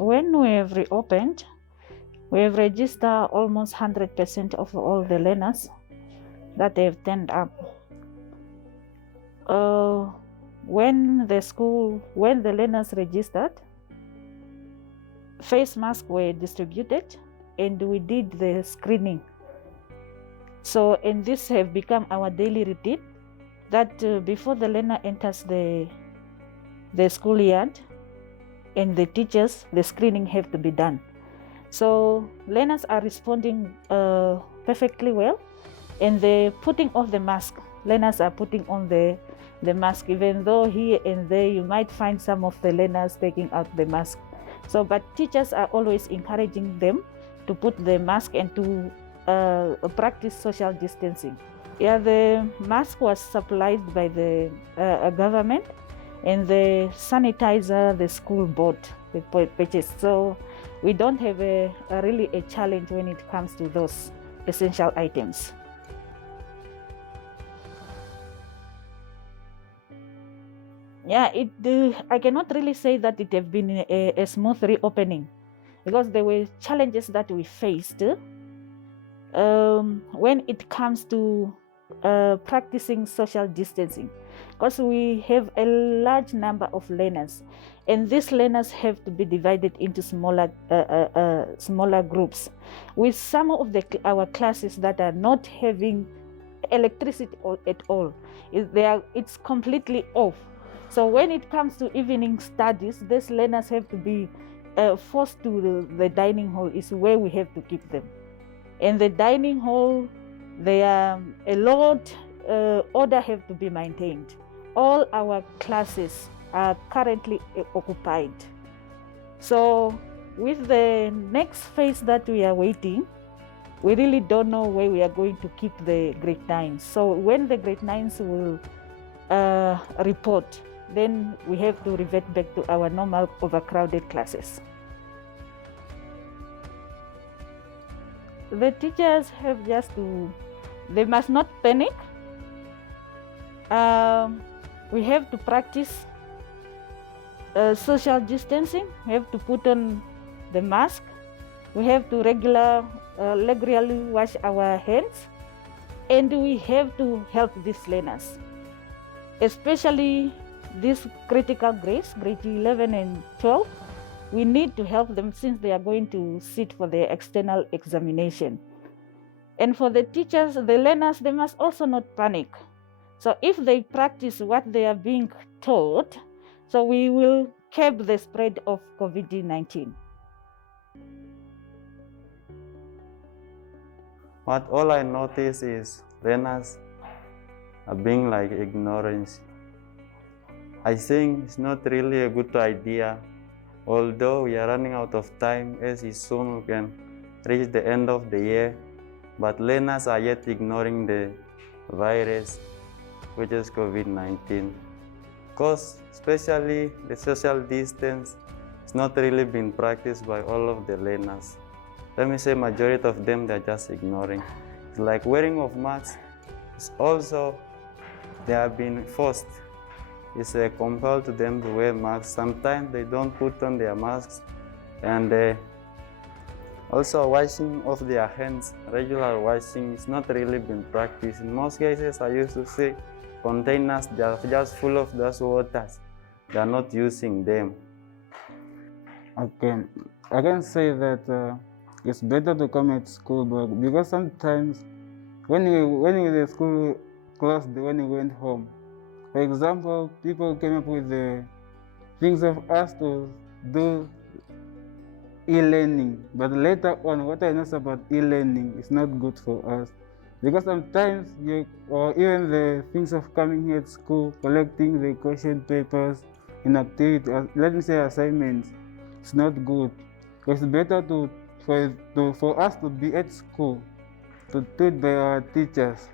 When we have reopened, we have registered almost 100% of all the learners that have turned up. When the learners registered, face masks were distributed and we did the screening. And this have become our daily routine, that before the learner enters the schoolyard and the teachers, the screening have to be done. So learners are responding perfectly well, and the putting of the mask, learners are putting on the mask, even though here and there you might find some of the learners taking out the mask. But teachers are always encouraging them to put the mask and to practice social distancing. Yeah, the mask was supplied by the government, and the sanitizer the school bought, the purchased. So we don't have really a challenge when it comes to those essential items. Yeah, I cannot really say that it has been a smooth reopening, because there were challenges that we faced when it comes to practicing social distancing, because we have a large number of learners, and these learners have to be divided into smaller groups, with some of our classes that are not having electricity at all. It's completely off. So when it comes to evening studies, these learners have to be forced to the dining hall, is where we have to keep them. And the dining hall, there are a lot order have to be maintained. All our classes are currently occupied. So with the next phase that we are waiting, we really don't know where we are going to keep the grade 9s. So when the grade 9s will report, then we have to revert back to our normal overcrowded classes. The teachers have they must not panic. We have to practice social distancing. We have to put on the mask. We have to regularly wash our hands, and we have to help these learners, especially these critical grades, grade 11 and 12. We need to help them, since they are going to sit for their external examination. And for the teachers, the learners, they must also not panic. So if they practice what they are being taught, so we will curb the spread of COVID-19. What all I notice is learners are being like ignorance. I think it's not really a good idea, although we are running out of time, as soon we can reach the end of the year, but learners are yet ignoring the virus, which is COVID-19. Because especially the social distance is not really being practiced by all of the learners. Let me say majority of them, they're just ignoring. It's like wearing of masks. It's also, they are being forced. It's compelled to them to wear masks. Sometimes they don't put on their masks, and also washing of their hands, regular washing, is not really been practiced. In most cases, I used to see containers that are just full of those waters. They are not using them. Okay, I can say that it's better to come at school, because sometimes when the school closed, when we went home, for example, people came up with the things of us to do e-learning, but later on, what I know about e-learning is not good for us, because sometimes or even the things of coming here at school, collecting the question papers in activity, let me say assignments, it's not good. It's better for us to be at school, to do it by our teachers.